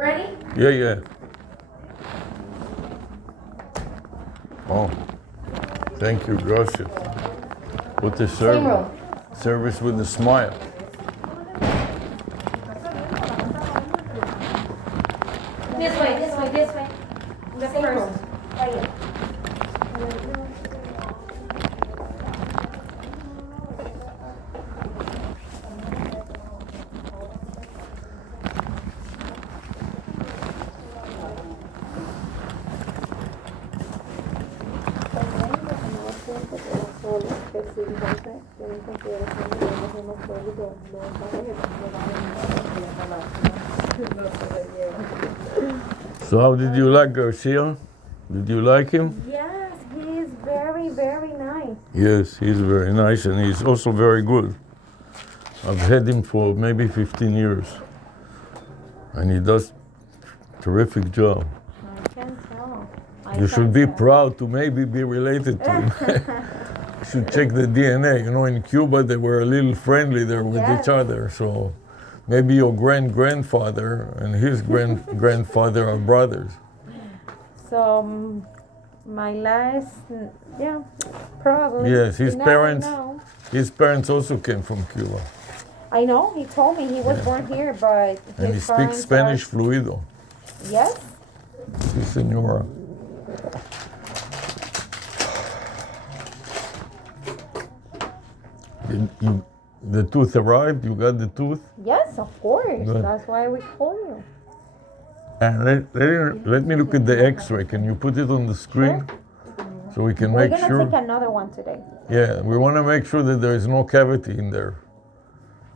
Ready? Yeah. Oh, thank you, gracias. With the Same room. service with a smile. This way. The first. Right here. So how did you like Garcia? Did you like him? Yes, he is very, very nice. Yes, he's very nice and he's also very good. I've had him for maybe 15 years. And he does terrific job. I can tell. You should be proud to maybe be related to him. You should check the DNA. You know, in Cuba they were a little friendly there with each other. So maybe your grandfather and his grandfather are brothers. So my last, probably. Yes, his Now parents. I know. His parents also came from Cuba. I know. He told me he was born here, but And he his speaks parents Spanish are, fluido. Yes. Si, senora. The tooth arrived? You got the tooth? Yes, of course. Good. That's why we call you. And let me look at the x-ray. Can you put it on the screen? So we can We're make gonna sure. take another one today. Yeah, we want to make sure that there is no cavity in there.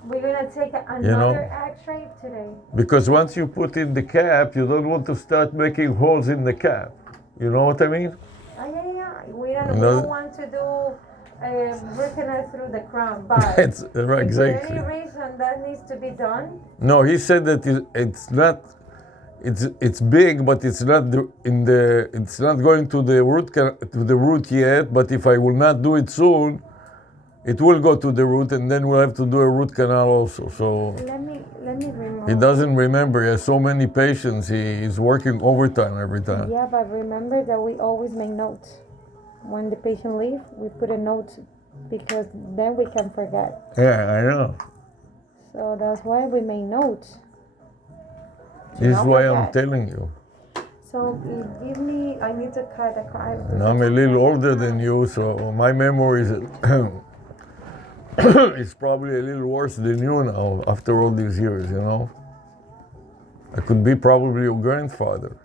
We're gonna take another X-ray today. Because once you put in the cap, you don't want to start making holes in the cap. You know what I mean? Yeah. We don't want to do root canal through the crown, but It's right, is there exactly. any reason that needs to be done? No, he said that it's not. It's big, but it's not It's not going to the root yet. But if I will not do it soon, it will go to the root, and then we'll have to do a root canal also. So Let me remove. he doesn't remember. He has so many patients. He is working overtime every time. Yeah, but remember that we always make notes. When the patient leaves, we put a note because then we can forget. Yeah, I know. So that's why we make notes. This is why I'm telling you. So give me. I need to cut the crown. And I'm a little older than you, so my memory is it's probably a little worse than you now after all these years, you know? I could be probably your grandfather.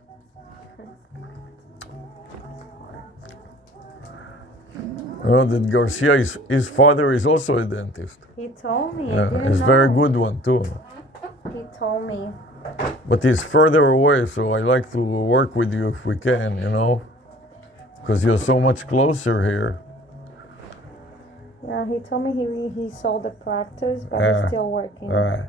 You know that Garcia, his father is also a dentist. He told me. Yeah, he's a very good one too. He told me. But he's further away, so I like to work with you if we can, you know? Because you're so much closer here. Yeah, he told me he sold the practice, but he's still working. All right.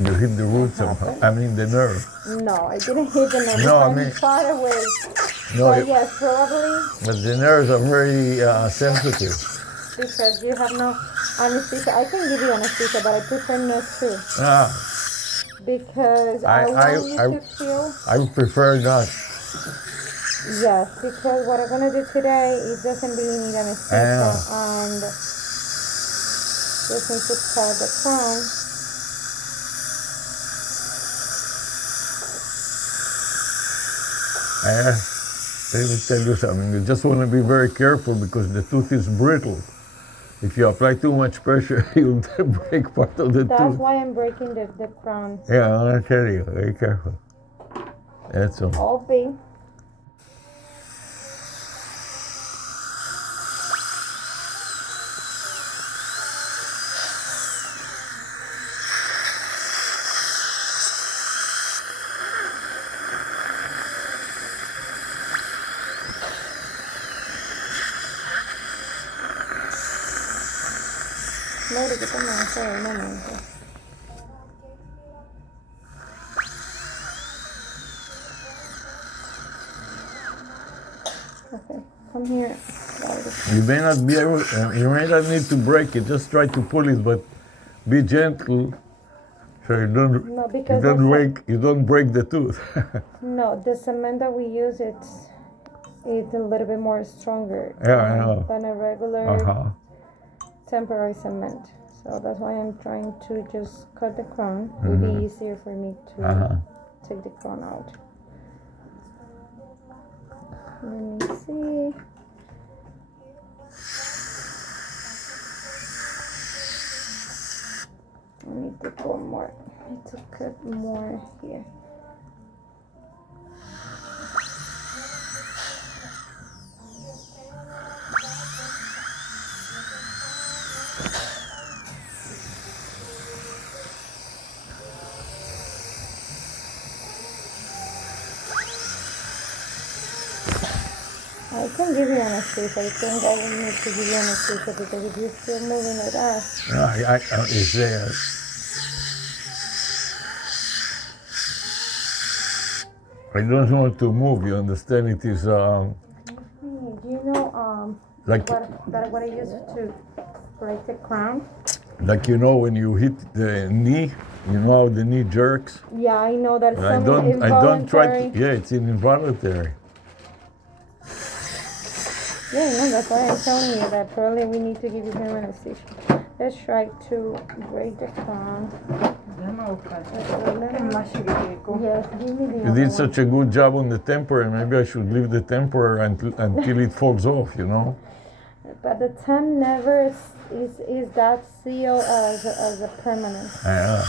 You hit the root somehow. I mean the nerve. No, I didn't hit the nerve. No, I I'm mean- far away. No, But yes, probably but the nerves are very sensitive. because you have no anesthesia. I can give you anesthesia, but I prefer not to Ah, because I- I want you I- to feel. I would prefer not. Yes, because what I'm gonna do today, it doesn't really need anesthesia, and just need to cut the crown. Let me tell you something. You just want to be very careful because the tooth is brittle. If you apply too much pressure, you'll break part of the That's tooth. why I'm breaking the crown. Yeah, I'm gonna tell you. Very careful. That's all. All big. Lady, ¿qué te me hace un momento? Okay, come here. You may not be able, you may not need to break it. Just try to pull it, but be gentle, so No, because you don't break the tooth. no, the cement that we use it's a little bit more stronger Yeah, I know. than a regular Uh-huh. temporary cement. So that's why I'm trying to just cut the crown. It Mm-hmm. would be easier for me to take the crown out. Let me see. I need to go more. I need to cut more here. I can give you anesthesia. I think I will need to give you anesthesia because if you're still moving like that. It's there. I don't want to move. You understand? It is Do you know like what I use to break the crown? like when you hit the knee. You know how the knee jerks. Yeah, I know that I some don't try involuntary. to. Yeah, it's involuntary. Yeah, I know. That's why I'm telling you that probably we need to give you him anesthesia. Let's try to break the crown. Yes, give me the You other did one. such a good job on the temporary. Maybe I should leave the temporary until it falls off. But the temp never is that sealed as a permanent. Yeah.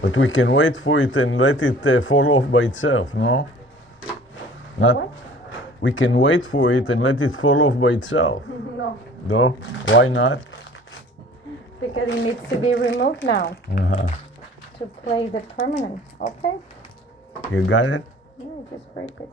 But we can wait for it and let it fall off by itself, no? Not. What? We can wait for it and let it fall off by itself. No. No? Why not? Because it needs to be removed now Uh-huh. to play the permanent. Okay? You got it? Yeah, just break it.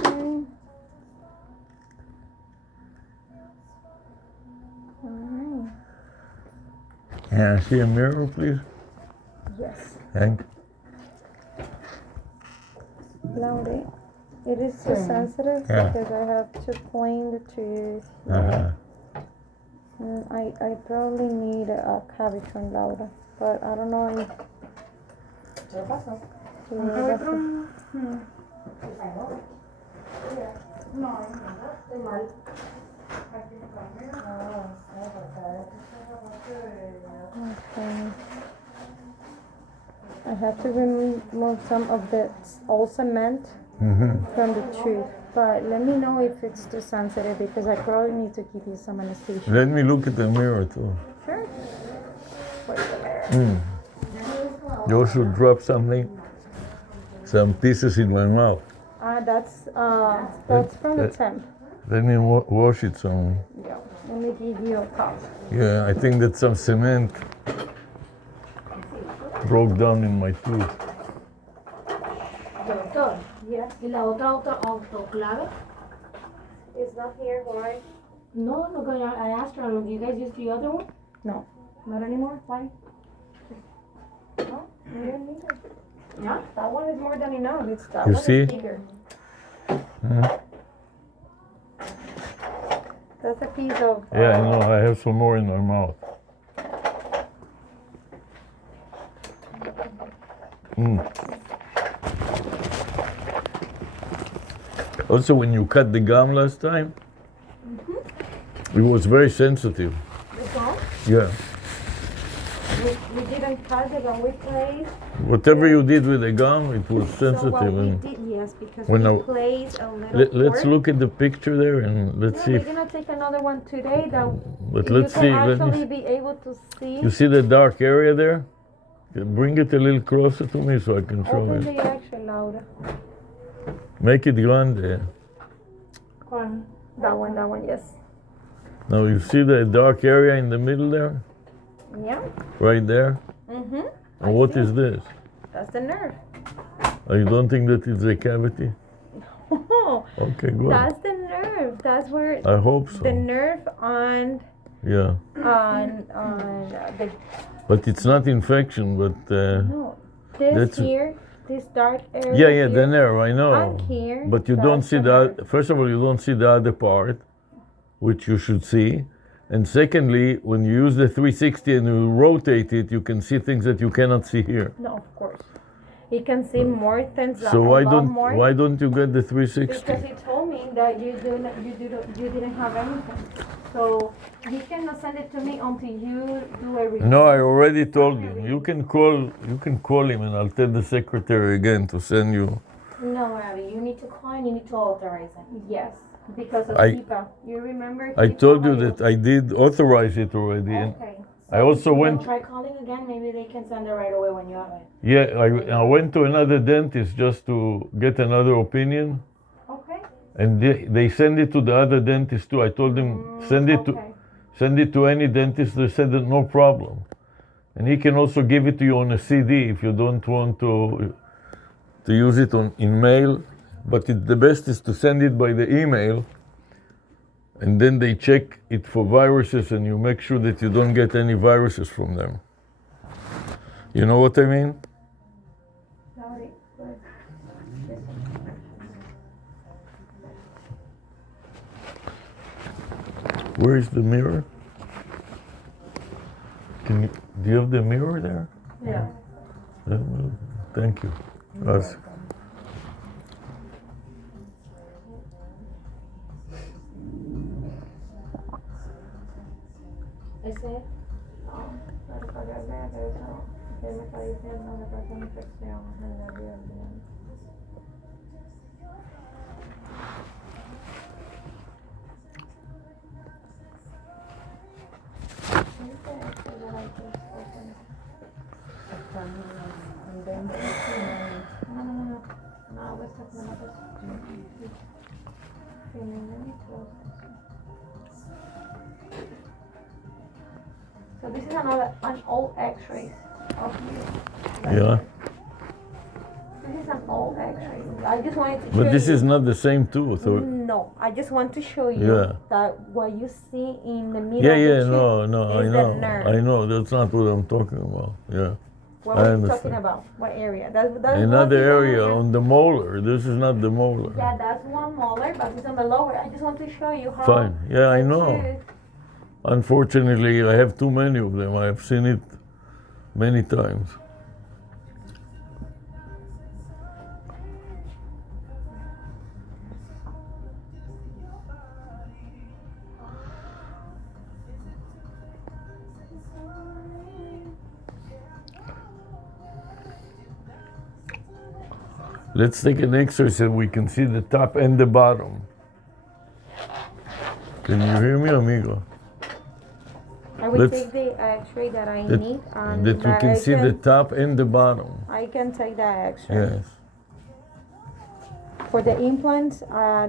Okay. Alright. Can I see a mirror, please? Yes. Thank. Laure, it is too sensitive Yeah. because I have to clean the tooth. Uh-huh. And I probably need a cavitron, Laura, but I don't know if. ¿Qué pasó? si me deja- No, nada, estoy mal. Okay. I have to remove some of the old cement from the tooth, but let me know if it's too sensitive because I probably need to give you some anesthesia. Let me look at the mirror too. Sure. Where's the mirror? You should drop some pieces in my mouth. That's from the temp. Let me wash it some. Yeah. Let me give you a cup. Yeah, I think that some cement broke down in my tooth. Doctor, Yes. ¿y la otra autoclave? It's not here. Why? No, no, because I asked her, do you guys use the other one? No. Not anymore. Why? No, we don't need it. Yeah? That one is more than enough. It's that You one see? is bigger. That's a piece of. Yeah, I know. I have some more in my mouth. Also, when you cut the gum last time, it was very sensitive. The gum? Yeah. We didn't cut it when we played. Whatever you did with the gum, it was sensitive. So what we and did, yes, because When we I- place a little Let's fork. look at the picture there and let's Yeah, see we're if, gonna take another one today that but you let's can see, let me actually see. be able to see. You see the dark area there? Bring it a little closer to me so I can show Open it. the extra louder. Make it grande. That one, yes. Now you see the dark area in the middle there? Yeah. Right there? Mm-hmm. And what is this? That's the nerve. You don't think that it's a cavity? Oh, Okay, good. that's the nerve. That's where I hope so. the nerve on Yeah. the But it's not infection, but no. This that's- here, this dark area. yeah, here, the nerve, I know. on here, But you don't that's see the nerve. first of all, you don't see the other part, which you should see. And secondly, when you use the 360 and you rotate it, you can see things that you cannot see here. No, of course. You can see more things. So why don't you get the 360? Because he told me that you didn't have anything. So he cannot send it to me until you do a review. No, I already told him. You can call him and I'll tell the secretary again to send you. No, Abby, you need to call and you need to authorize it. Yes, because of I- HIPAA. You remember? I HIPAA, told you how that I did authorize it already. And Okay. I also Then went, try calling again. Maybe they can send it right away when you have it. yeah, I went to another dentist just to get another opinion. Okay. And they send it to the other dentist too. I told them Okay. send it to any dentist. They said that no problem. And he can also give it to you on a CD if you don't want to use it in mail. But the best is to send it by the email. And then they check it for viruses and you make sure that you don't get any viruses from them. You know what I mean? Where is the mirror? Do you have the mirror there? Yeah. Thank you. Gracias. I said, So this is an old X-ray of you. Yeah. This is an old X-ray. I just wanted to show But this you. is not the same tooth. Or, No, I just want to show you Yeah. that what you see in the middle yeah, of the yeah, tooth no, I is know. the nerve. I know. That's not what I'm talking about. Yeah. What I were you understand. talking about? What area? That's Another what's in the area lower. on the molar. This is not the molar. Yeah, that's one molar, but it's on the lower. I just want to show you how. Fine. Yeah, I the know. tooth- Unfortunately, I have too many of them. I have seen it many times. Let's take an X-ray so we can see the top and the bottom. Can you hear me, amigo? I will Let's- take the X-ray that I That, need, and that we can I see the top and the bottom. I can take the X-ray. Yes. For the implants,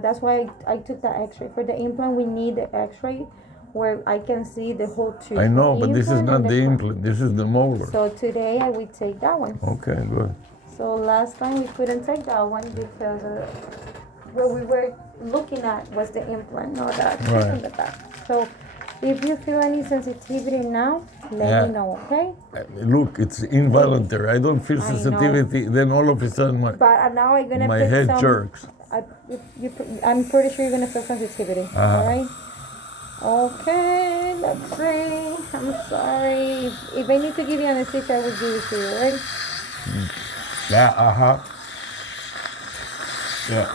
that's why I took the X-ray. For the implant, we need the X-ray where I can see the whole tooth. I know, The but this is implant not and the crown. implant. This is the molar. So today I will take that one. Okay, good. So last time we couldn't take that one because what we were looking at was the implant, not the tooth Right. in the back. So if you feel any sensitivity now, let Yeah. me know, okay? Look, it's involuntary. I don't feel I know. sensitivity. Then all of a sudden But now I'm gonna my put head some. jerks. I'm pretty sure you're gonna feel sensitivity. All right. Okay, let's see. I'm sorry. If I need to give you anesthesia, I will give it to you, right? Yeah, Yeah.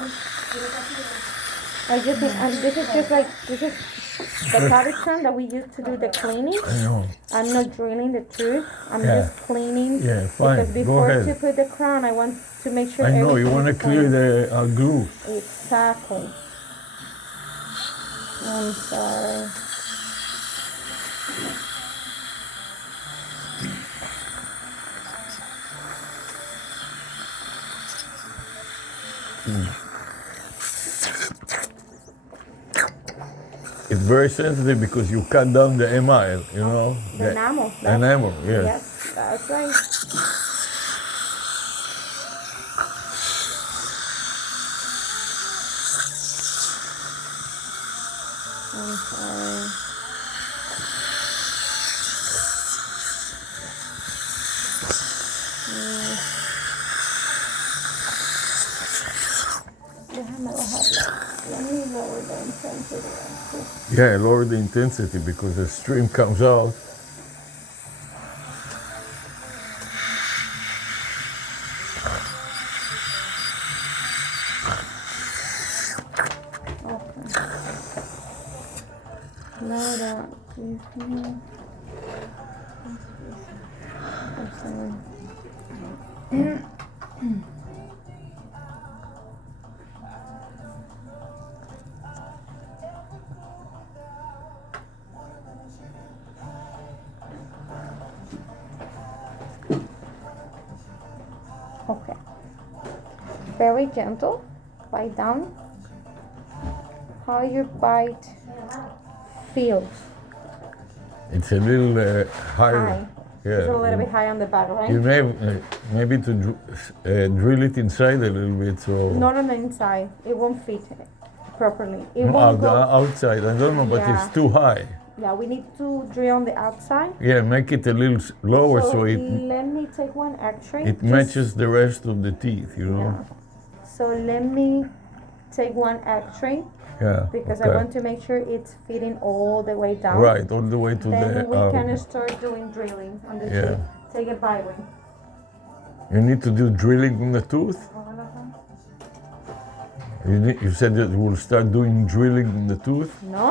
I just this is just like this is the cavitation that we use to do the cleaning. I know. I'm not drilling the tooth. I'm Yeah. just cleaning. Yeah, fine. Because Go before ahead. to put the crown, I want to make sure I know, you everything want to is clear clean. the glue. Exactly. I'm sorry. It's very sensitive because you cut down the emile, you know? The enamel. The enamel, yes. Yes, that's right. I'm sorry. Déjame bajarla. Let me lower the intensity. Yeah, lower the intensity because the stream comes out. Now that I'm sorry. Okay. Very gentle. Bite down. How your bite feels. It's a little higher. High. Yeah. It's a little bit high on the back, right? You may maybe to drill it inside a little bit, so. Not on the inside. It won't fit properly. It No, won't go. outside. I don't know, but Yeah. it's too high. Yeah, we need to drill on the outside. Yeah, make it a little lower so it let me take one X-ray. it matches the rest of the teeth, you know. Yeah. So let me take one X-ray Yeah. because okay. I want to make sure it's fitting all the way down. Right, all the way to then the. we can start doing drilling on the Yeah. tooth. Take it by way. You need to do drilling on the tooth. You said that you will start doing drilling on the tooth. No,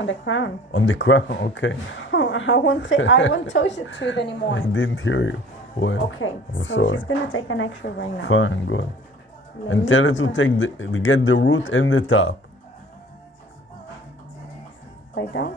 on the crown. On the crown, okay. I won't touch the tooth anymore. I didn't hear you. Well, Okay, I'm so sorry. she's gonna take an X-ray right now. Fine, good. Let And me tell her to try- take get the root and the top. Right down.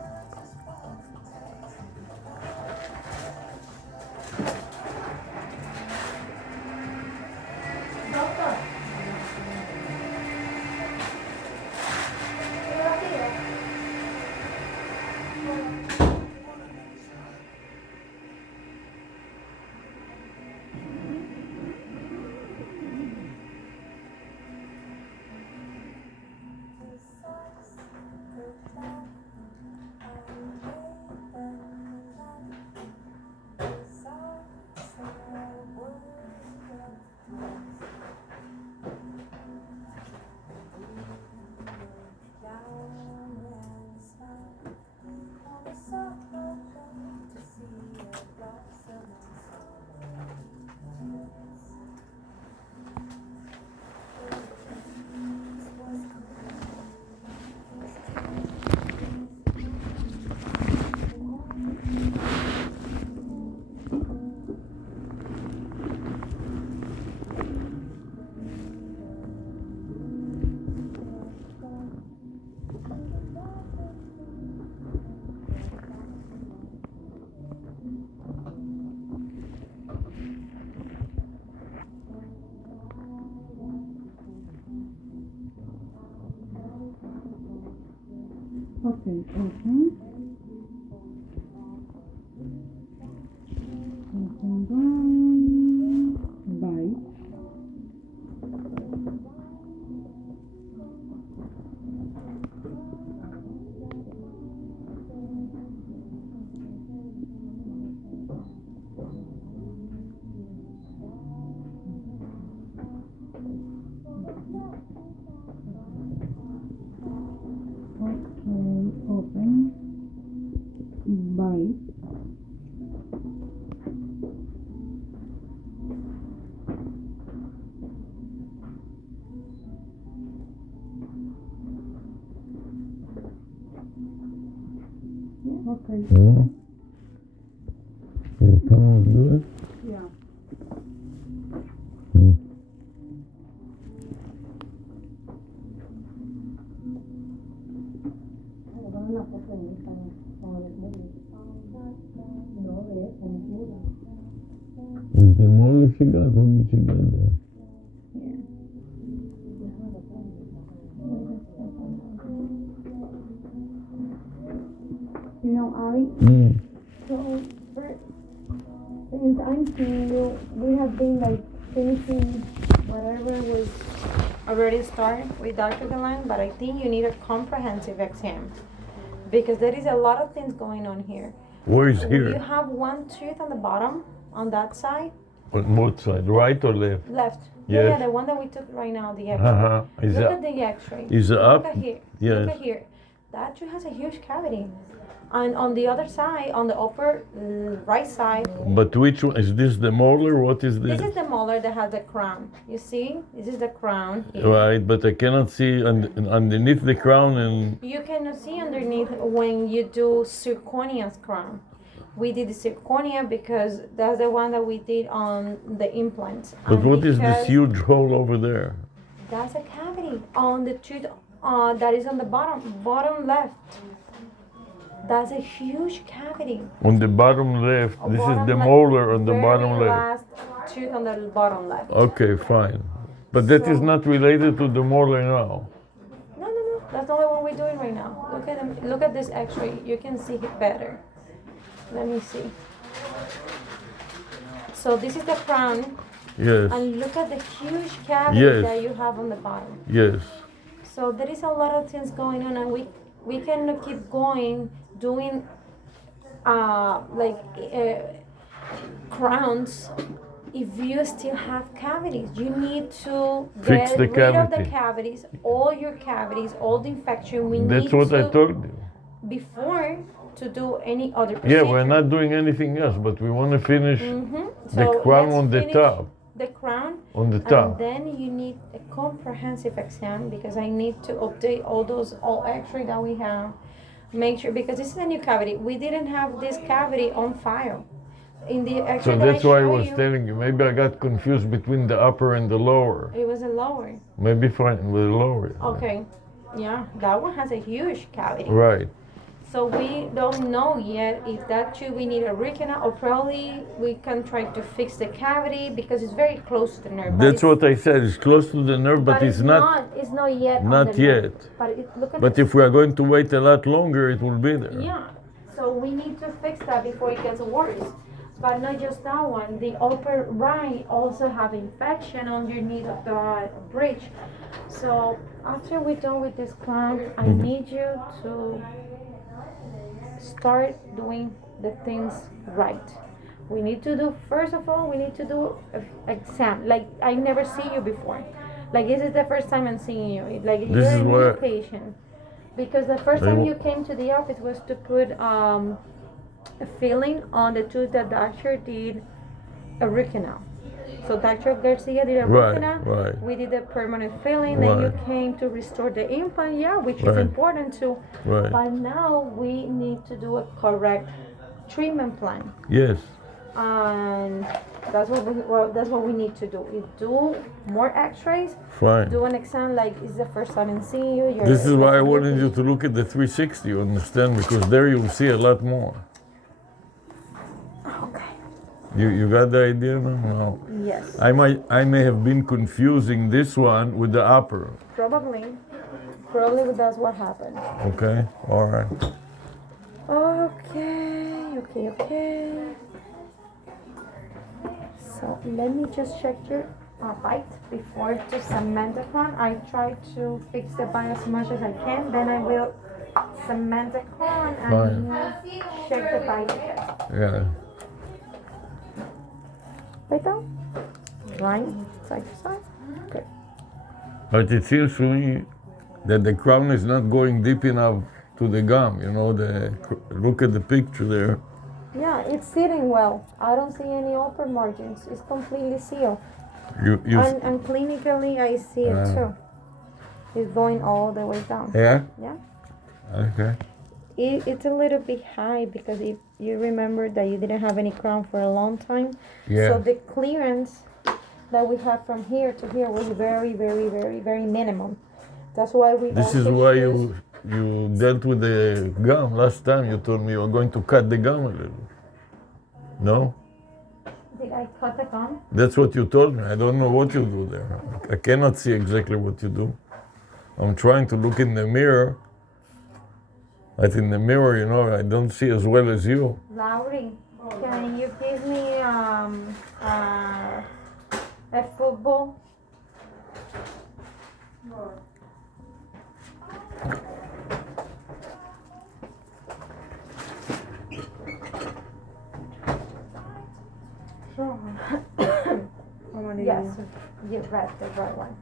Okay, open. Open down. Bite. Okay, open. Bite. Okay. Hmm? Your tongue is good? Yeah. Hmm. Is the molar she got? What did she get there? You know, Ari, Hmm. so since I'm seeing you, we have been like finishing whatever was already started with Dr. Galan, but I think you need a comprehensive exam because there is a lot of things going on here. Where is You here? have one tooth on the bottom, on that side, On what side? Right or left? left. Yes. Yeah, the one that we took right now, the X-ray. Uh-huh. Is Look it at the X-ray. is it Look up? at here. Yes. Look at here. That tooth has a huge cavity. And on the other side, on the upper right side, But which one is this? The molar? What is this? this is the molar that has the crown. You see? This is the crown. Here. Right, but I cannot see underneath the crown and You cannot see underneath when you do zirconia's crown. We did the zirconia because that's the one that we did on the implants. but And what is this because huge hole over there? That's a cavity on the tooth that is on the bottom left. That's a huge cavity. On the bottom left. This is Bottom the left, molar on the very bottom left. last tooth on the bottom left. Okay, fine. But that is So- not related to the molar now. No. That's not the one we're doing right now. Look at them. Look at this X-ray. You can see it better. Let me see. So this is the crown, Yes, and look at the huge cavity Yes. that you have on the bottom. yes. So there is a lot of things going on, and we cannot keep going doing crowns if you still have cavities. You need to Fix get the rid of the cavity. cavities, all your cavities, all the infection. We That's need what to I told you. before to do any other procedure. Yeah, we're not doing anything else, but we want to finish the So crown let's on the finish top. The crown. On the And top. then you need a comprehensive exam because I need to update all X-ray that we have. Make sure, because this is a new cavity. We didn't have this cavity on file. In the X-ray So that that's I why I show was you, telling you. Maybe I got confused between the upper and the lower. it was a lower. Maybe fine with the lower. Okay. Yeah, that one has a huge cavity. Right. So we don't know yet if that too we need a root canal, or probably we can try to fix the cavity because it's very close to the nerve. But That's it's- what I said. It's close to the nerve, but it's not. It's not yet. on not the nerve. yet. But look at But this. if we are going to wait a lot longer, it will be there. Yeah. So we need to fix that before it gets worse. But not just that one. The upper right also have infection underneath of the bridge. So after we're done with this crown, I need you to start doing the things right. We need to do, first of all, we need to do an exam. Like, I never see you before. Like, this is the first time I'm seeing you. Like, you're This is a new where- patient. Because the first time you came to the office was to put a filling on the tooth that doctor did a root canal. So Dr. Garcia did a root Right, canal. right. We did a permanent filling. Then you Right. came to restore the implant, yeah, which is Right. important too. Right. But now we need to do a correct treatment plan, Yes. and that's what we need to do. We do more X-rays, Fine. do an exam. Like, it's the first time I'm seeing you. You're This is why I like, wanted you to look at the 360, you understand? Because there you'll see a lot more. Okay. You got the idea now? No. Yes. I may have been confusing this one with the upper. Probably that's what happened. Okay? All right. Okay. So let me just check your bite before to cement the crown. I try to fix the bite as much as I can. Then I will cement the crown and check the bite again. Yeah. Right down. Right, side to side. Good. But it seems to me that the crown is not going deep enough to the gum. You know, look at the picture there. Yeah, it's sitting well. I don't see any upper margins. It's completely sealed. You And clinically, I see it too. It's going all the way down. yeah? Yeah. Okay. it's a little bit high because if you remember that you didn't have any crown for a long time. Yeah. So the clearance that we have from here to here was very, very, very, very minimum. That's why we This is also why choose- you dealt with the gum last time. You told me you were going to cut the gum a little. No? Did I cut the gum? That's what you told me. I don't know what you do there. I cannot see exactly what you do. I'm trying to look in the mirror. But in the mirror, you know, I don't see as well as you. Laurie, can you give me a football? Yes, you read the right one.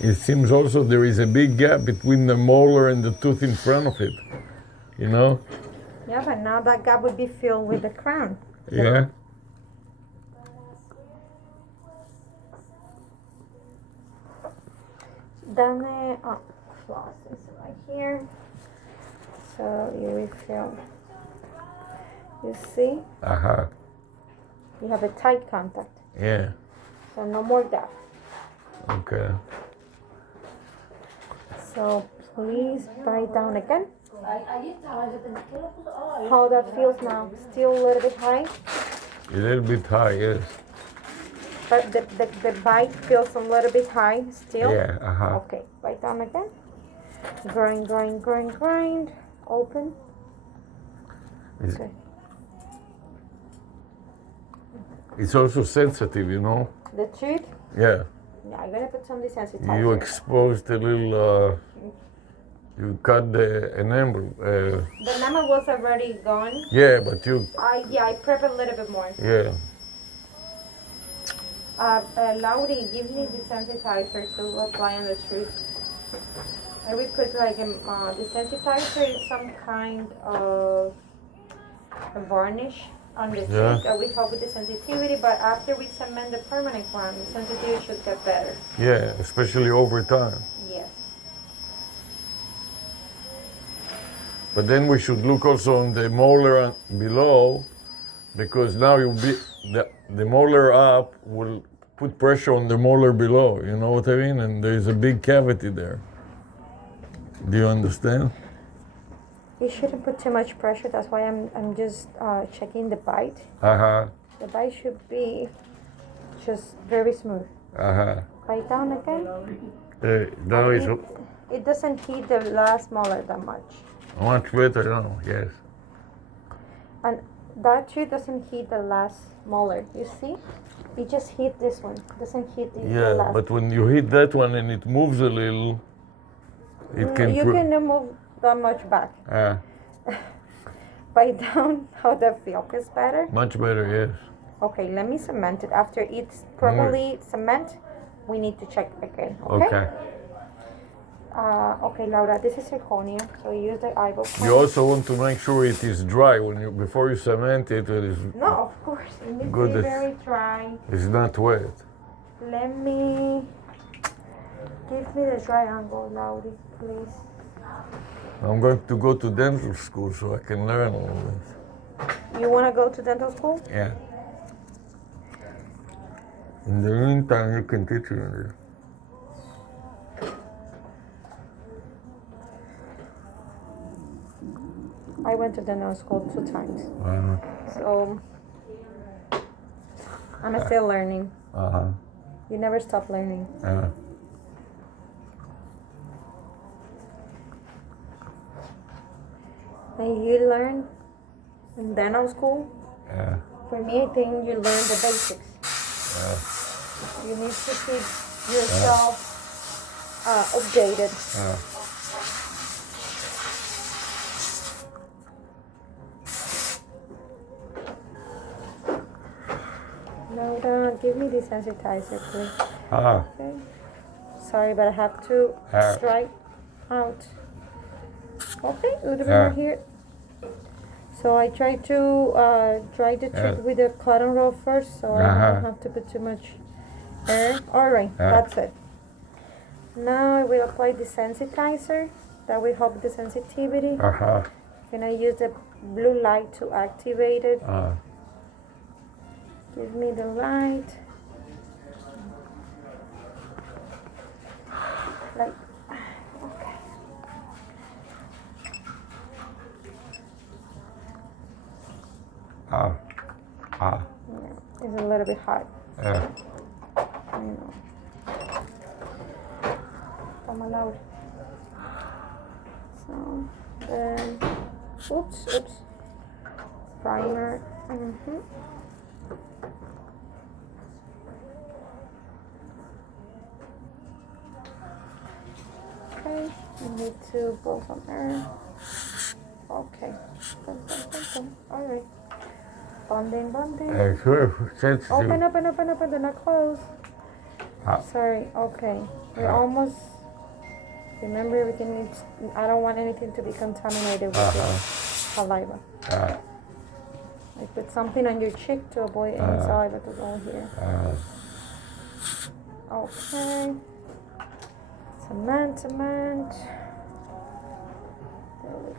It seems also there is a big gap between the molar and the tooth in front of it. You know? Yeah, but now that gap would be filled with the crown. Yeah. Then the floss is right here. So you refill. You see? Uh-huh. You have a tight contact. Yeah. So no more gap. Okay. So please bite down again. How that feels now? Still a little bit high, A little bit high, yes. but the bite feels a little bit high still. Yeah, uh-huh. Okay, bite down again. Grind, grind, grind, grind. Open. It's, Okay. it's also sensitive, you know? The tooth. Yeah. Yeah, I'm gonna put some desensitizer. You exposed a little, you cut the enamel. The enamel was already gone. Yeah, but you, I prep a little bit more. yeah. Laurie, give me desensitizer to apply on the tooth. I would put like a desensitizer is some kind of a varnish on the Yeah. tooth that will help with the sensitivity, but after we cement the permanent crown, the sensitivity should get better. Yeah, especially over time. Yes. But then we should look also on the molar below, because now the molar up will put pressure on the molar below, you know what I mean? And there's a big cavity there. Do you understand? You shouldn't put too much pressure, that's why I'm just checking the bite. Uh-huh, The bite should be just very smooth. uh-huh. Bite down again. Now it's It doesn't hit the last molar that much. much better now, yes. And that too doesn't hit the last molar, you see? It just hit this one, doesn't hit the Yeah, last. but when you hit that one and it moves a little, it can... You cannot move that much back. Bite down, how that feel? Feels better? Much better, yes. Okay, let me cement it. After it's properly cement, we need to check again, okay? Okay. Okay, Laura, this is zirconia, so use the eyeball point. You also want to make sure it is dry before you cement it. It is No, of course, it needs Good. to be very dry. it's not wet. Let me, give me the triangle, Laurie, please. I'm going to go to dental school so I can learn all this. You want to go to dental school? Yeah. In the meantime, you can teach me this. I went to dental school 2 times, so I'm still learning. Uh-huh. You never stop learning. And you learn in dental school. Yeah. For me, I think you learn the basics. You need to keep yourself updated. No, give me the sensitizer, please. Okay. Sorry, but I have to strike out. Okay, a little bit more here. So I try to dry the trick with the cotton roll first, so I don't have to put too much air. All right, that's it. Now I will apply the sensitizer. That will help the sensitivity. Can I use the blue light to activate it? Give me the light. Like, okay. Yeah, it's a little bit hot. Toma Laura. So then, oops. Primer. Okay, you need to blow some air. Okay. All right. Bonding. Sensitive. Open, do not close. Sorry, okay. We're almost, remember everything needs, I don't want anything to be contaminated with the saliva. I put something on your cheek to avoid any saliva to go here. Okay. Cement. There we go.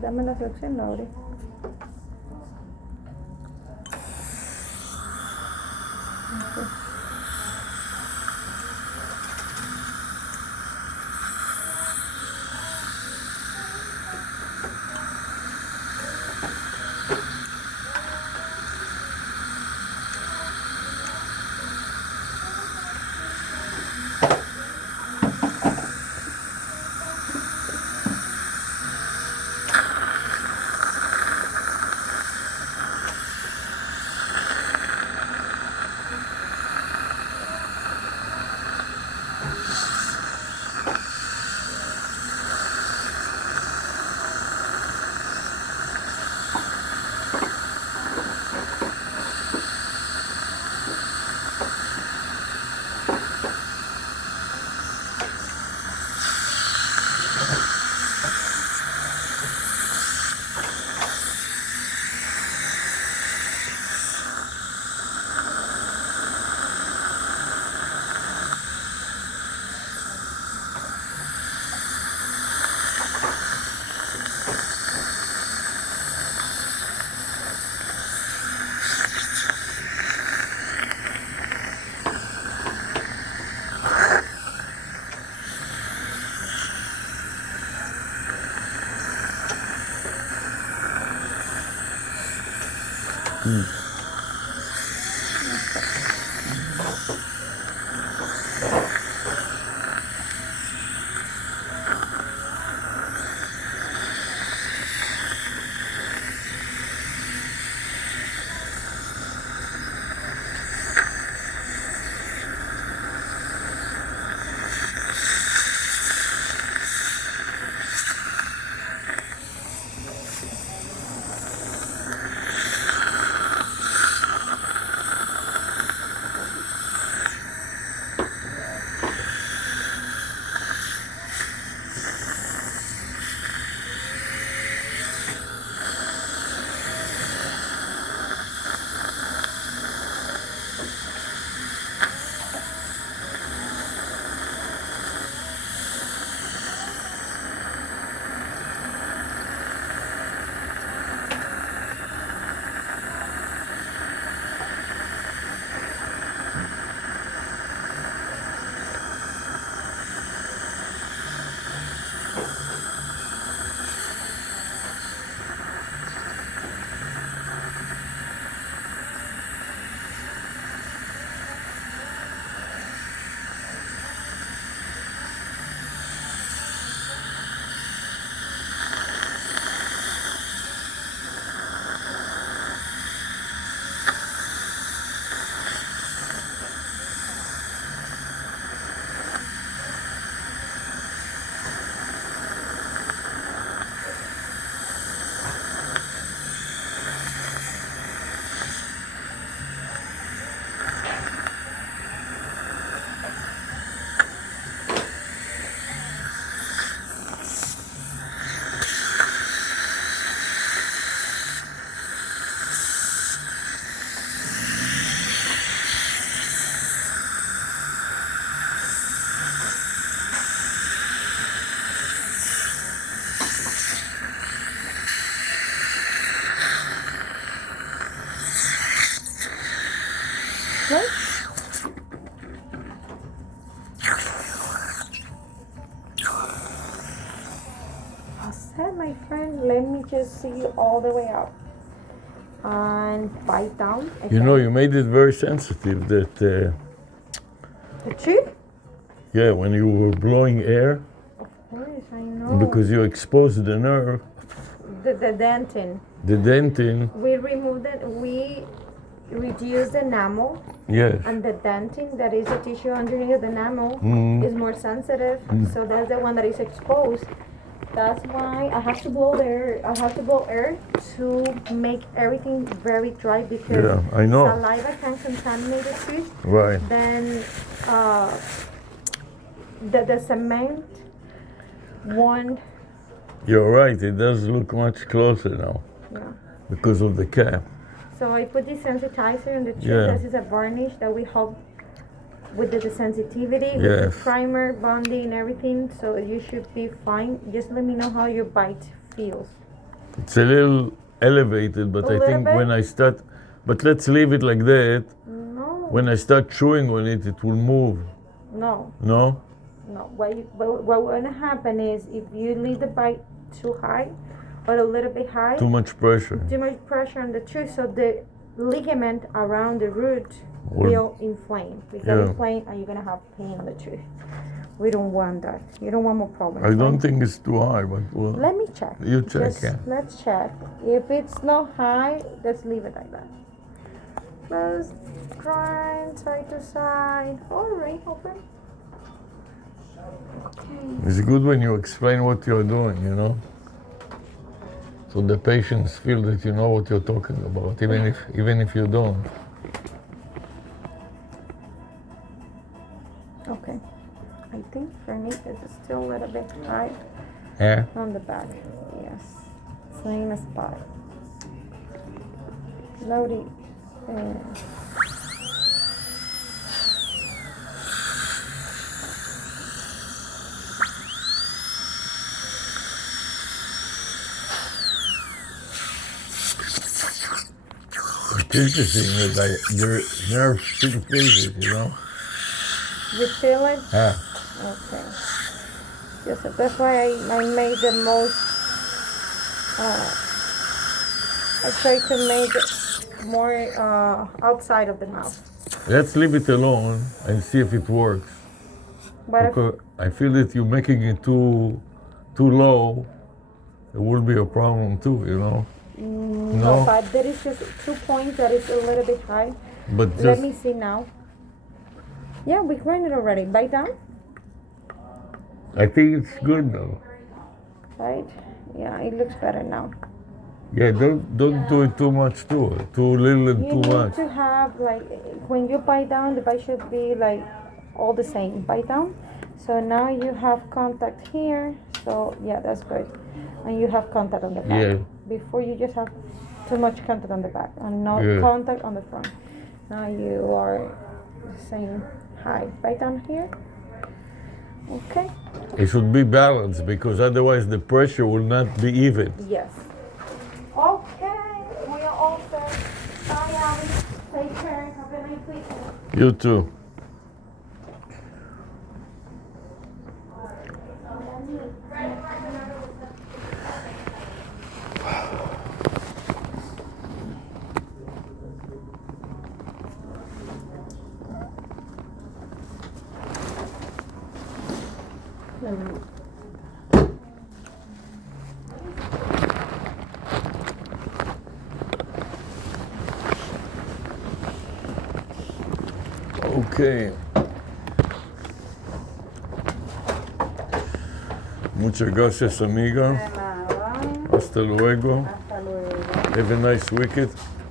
Dame la sección, Laura. Right? Said my friend, let me just see you all the way up and bite down. You know, you made it very sensitive that, the tooth? yeah, when you were blowing air, Of course, I know. because you exposed the nerve, the dentin. the dentin, We removed it. We reduced the enamel, yes. and the dentin, that is the tissue underneath the enamel, is more sensitive. So that's the one that is exposed. That's why I have to blow air. I have to blow air to make everything very dry because Yeah, I know. saliva can contaminate the tooth. Right. Then the cement won't. You're right, it does look much closer now Yeah. because of the cap. So I put desensitizer on the tooth. Yeah. This is a varnish that we help with the sensitivity, with Yes. the primer, bonding, everything. So you should be fine. Just let me know how your bite feels. It's a little elevated, but A I little think bit? when I start, but let's leave it like that. No, When I start chewing on it, it will move. no, No? no. What will happen is if you leave the bite too high or a little bit high, Too much pressure. too much pressure on the tooth, so the ligament around the root Will- will inflame. It's Yeah. gonna inflame and you're gonna have pain on the tooth. We don't want that. You don't want more problems. I don't right? think it's too high, but well, Let me check. You check, Just yeah. Let's check. If it's not high, let's leave it like that. Let's grind side to side. All right, open. Okay. it's good when you explain what you're doing, you know? So the patients feel that you know what you're talking about, even if you don't. Okay. I think for me this is still a little bit high Yeah? on the back. Yes. Same spot. Loading. It's interesting that your nerves still feels it, you know? You feel it? Yeah. Okay. Yes, so that's why I made the most. I try to make it more outside of the mouth. Let's leave it alone and see if it works. But if, Because I feel that you're making it too low, it will be a problem too, you know? no, but there is just 2 points that is a little bit high. But Let just, me see now. Yeah, we grind it already. Bite down, I think it's good though. right? Yeah, it looks better now. Yeah, don't do it too much too. Too little and You too need much. to have like when you bite down, the bite should be like all the same. Bite down. So now you have contact here. So yeah, that's good. And you have contact on the back. Yeah. Before you just have too much contact on the back and no Yeah. contact on the front. Now you are saying hi. Bite down here. Okay. It should be balanced because otherwise the pressure will not be even. Yes. Okay. We are all set. Bye, Abby. Take care. Have a nice weekend. You too. Okay. Muchas gracias, amiga. Hasta luego. Hasta luego. Have a nice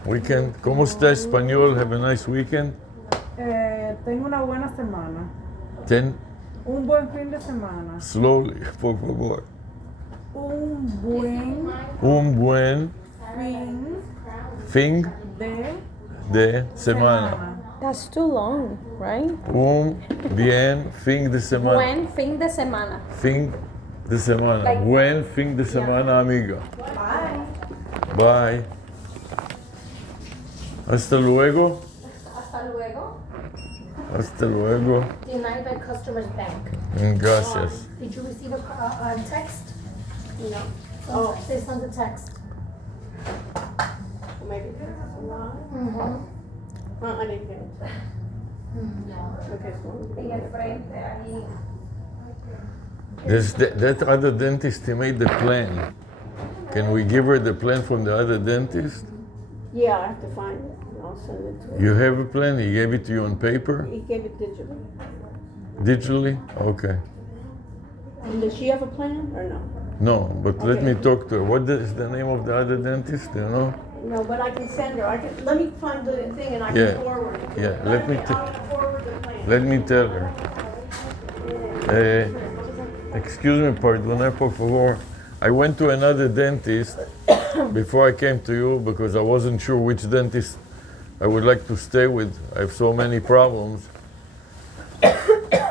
weekend. ¿Cómo está español? Have a nice weekend. Tengo una buena semana. Un buen fin de semana. Slowly, por favor. Un buen Fin de de semana. That's too long, right? Bien fin de semana. Buen fin de semana. Fin de semana. Like- Buen fin de semana, amiga. Bye. Bye. Hasta luego. Hasta luego. Hasta luego. Denied by customer's bank. Gracias. Did you receive a text? No. Oh, they sent a text. Maybe this is a lie. Mm-hmm. I didn't get it. No. Okay, so. Y el frente ahí. That other dentist, he made the plan. Can we give her the plan from the other dentist? Yeah, I have to find it. And I'll send it to her. You have a plan? He gave it to you on paper? He gave it digitally. Digitally? Okay. And does she have a plan or no? No, but let Okay. me talk to her. What is the name of the other dentist? Do you know? No, but I can send her. Let me find the thing and I Yeah. can forward it. Yeah, let me I'll forward the plan. Let me tell her. Excuse me, perdona, por favor. I went to another dentist before I came to you because I wasn't sure which dentist I would like to stay with. I have so many problems.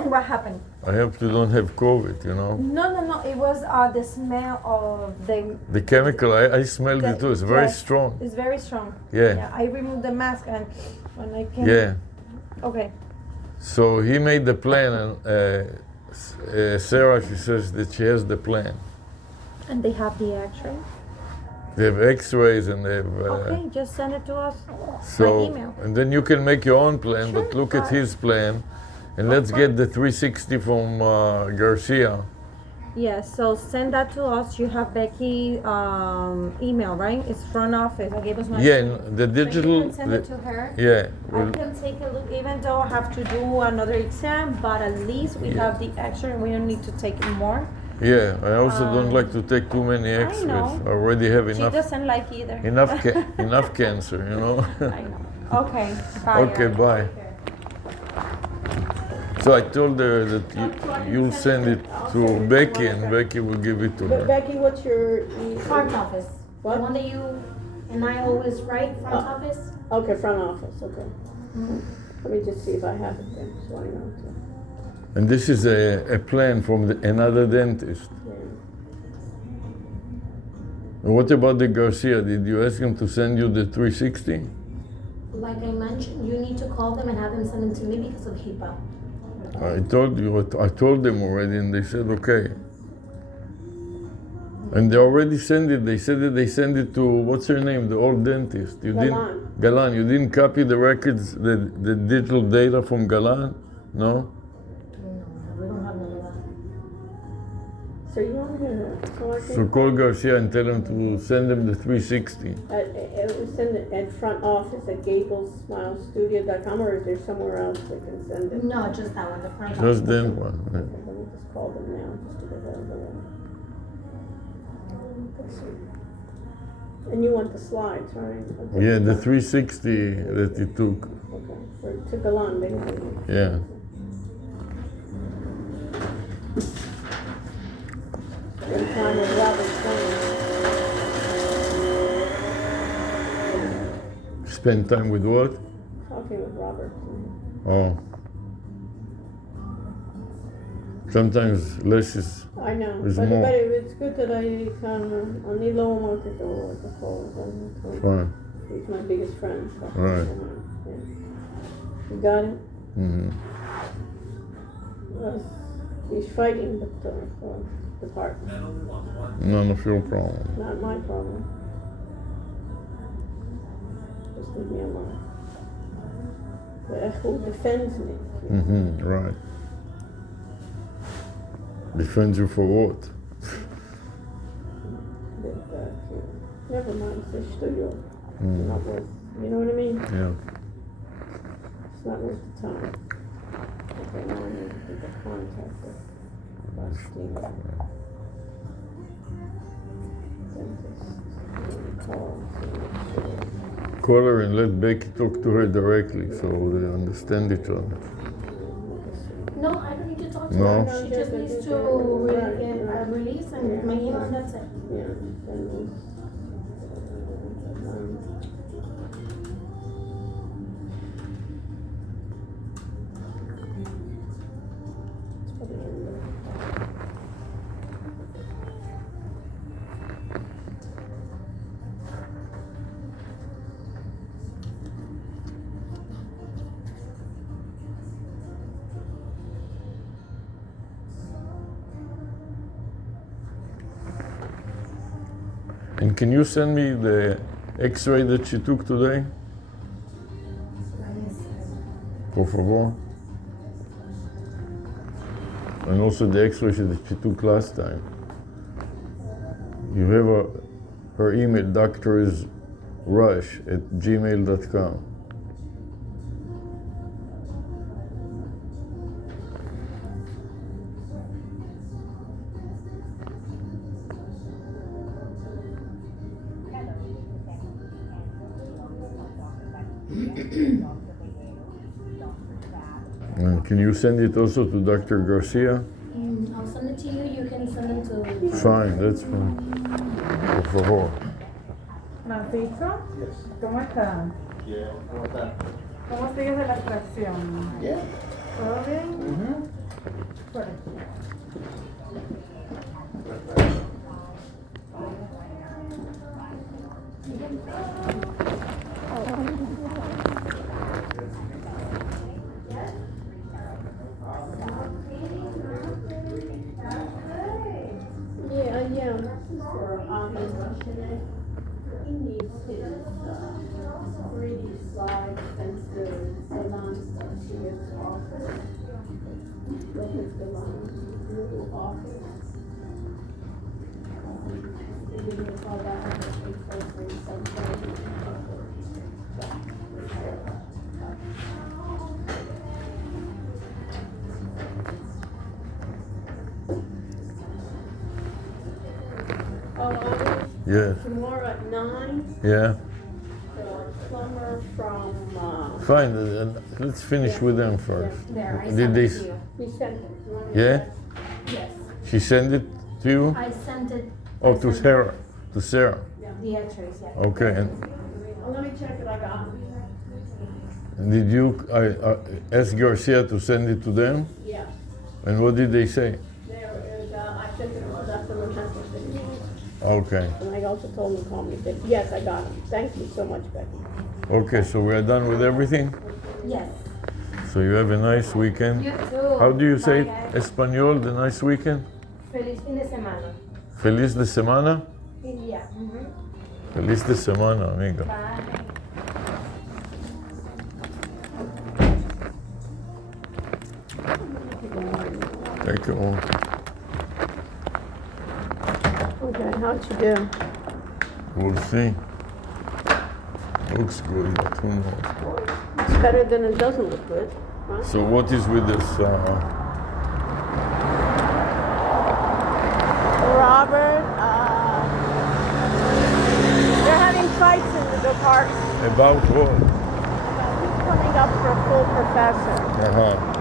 What happened? I hope you don't have COVID, you know? No. It was the smell of The chemical, I smelled it too. It's very Yes, strong. It's very strong. Yeah. I removed the mask and when I came. Yeah. Okay. So he made the plan, and Sarah, she says that she has the plan. And they have the X-ray. They have X-rays and they have. Okay, just send it to us So, by email. and then you can make your own plan, but Sure, look at fine. his plan, and let's get the 360 from Garcia. Yes, so send that to us. You have Becky email, right? It's front office. I gave us my. Yeah, the So digital. you can send it to her. Yeah, I can take a look, even though I have to do another exam, but at least we Yeah. have the X-ray and we don't need to take more. yeah. I also don't like to take too many X-rays. know. I already have She enough doesn't like either. enough cancer, you know. I know. Okay. Bye. Okay, bye. So I told her that you'll send it to Becky, and Becky will give it to But her. Becky, what's your? Front office. What? The one that you and I always write, front Oh. office. Okay, front office, okay. Let me just see if I have it then, so I know too. And this is a plan from another dentist. Yeah. And what about the Garcia? Did you ask him to send you the 360? Like I mentioned, you need to call them and have them send them to me because of HIPAA. I told you, I told them already, and they said okay. And they already sent it. They said that they sent it to what's her name, the old dentist. You Galan. didn't, Galan. You didn't copy the records, the digital data from Galan, no? No, we don't have none of that. So you want me to, so I So can, call Garcia and tell him to send them the 360. send it at front office at gablesmilestudio.com, or is there somewhere else they can send it? No, just that one, the front Just office. then one. Okay, let me just call them now, just to get that over with. Let's see. And you want the slides, right? Okay. Yeah, the 360 that he took. Okay, for, to Galan, basically. Yeah. Spend time with Robert Stone. Spend time with what? Talking with Robert. Oh. Sometimes less is. I know, There's but, more. but it's good that I kind of, on the low market or what the call. Fine. He's my biggest friend. So. Right. Yeah. You got it? Mm-hmm. He's fighting the department, None of your problem. not my problem. Just leave me alone. Who defends me? Mm-hmm. Right. Defend you for what? Never mind, it's studio. Mm. Not worth, you know what I mean? Yeah. It's not worth the time. Okay, now I need to get the contact with Bastille. Dentist. Call. Call her and let Becky talk to her directly so they understand each other. No, I don't need to talk to No? her. She just needs to get a release and my email, and that's it. Yeah, dentist. And can you send me the X-ray that she took today? Por favor. And also the X-ray that she took last time. You have her email, doctorsrush@gmail.com. And can you send it also to Dr. Garcia? I'll send it to you. You can send them to. Fine, that's fine. Por favor. Francisco, ¿cómo estás? ¿Cómo está? ¿Cómo sigues de la extracción? Bien. ¿Todo bien? Por aquí. Yeah, this is for ARush Channel. He needs his 3D slides and the salon stuff to his office. With his salon, little office. And then we'll call that on the 843 Yes. tomorrow at 9, Yeah. the plumber from, Fine. Let's finish with them first. There, I Did sent they it to you. we sent it. Yeah? Yes. She sent it to you? I sent it. Oh, I to sent Sarah. To Sarah. The X-rays, yeah. Okay. And Let me check it, I got it. did you ask Garcia to send it to them? Yeah. And what did they say? There is, I sent it to Dr. Manchester. Okay. And I also told him to call me. But yes, I got him. Thank you so much, Becky. Okay, so we are done with everything? Yes. So you have a nice weekend. You too. How do you say Bye, guys. Espanol, the nice weekend? Feliz fin de semana. Feliz de semana? Yeah. Feliz de semana, amiga. Bye. Thank you. Okay, how'd you do? We'll see. Looks good, but who knows? It's better than it doesn't look good, right? So what is with this? Robert, they're having fights in the department. About what? He's coming up for a full professor. Uh-huh.